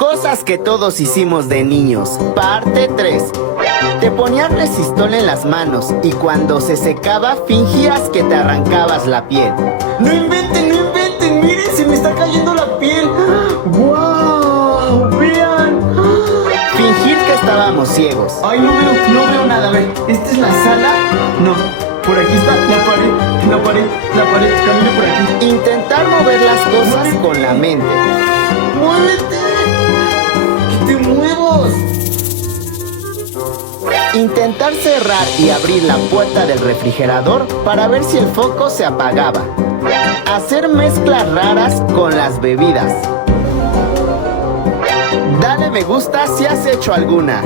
Cosas que todos hicimos de niños, parte 3. Te ponías resistol en las manos y cuando se secaba fingías que te arrancabas la piel. ¡No inventen! ¡Miren, se me está cayendo la piel! ¡Guau! ¡Vean! Fingir que estábamos ciegos. ¡Ay, no veo nada! A ver, ¿esta es la sala? No, por aquí está la pared, camino por aquí. Intentar mover las cosas con la mente. ¡Muévete! ¡Que te muevas! Intentar cerrar y abrir la puerta del refrigerador para ver si el foco se apagaba. Hacer mezclas raras con las bebidas. Dale me gusta si has hecho alguna.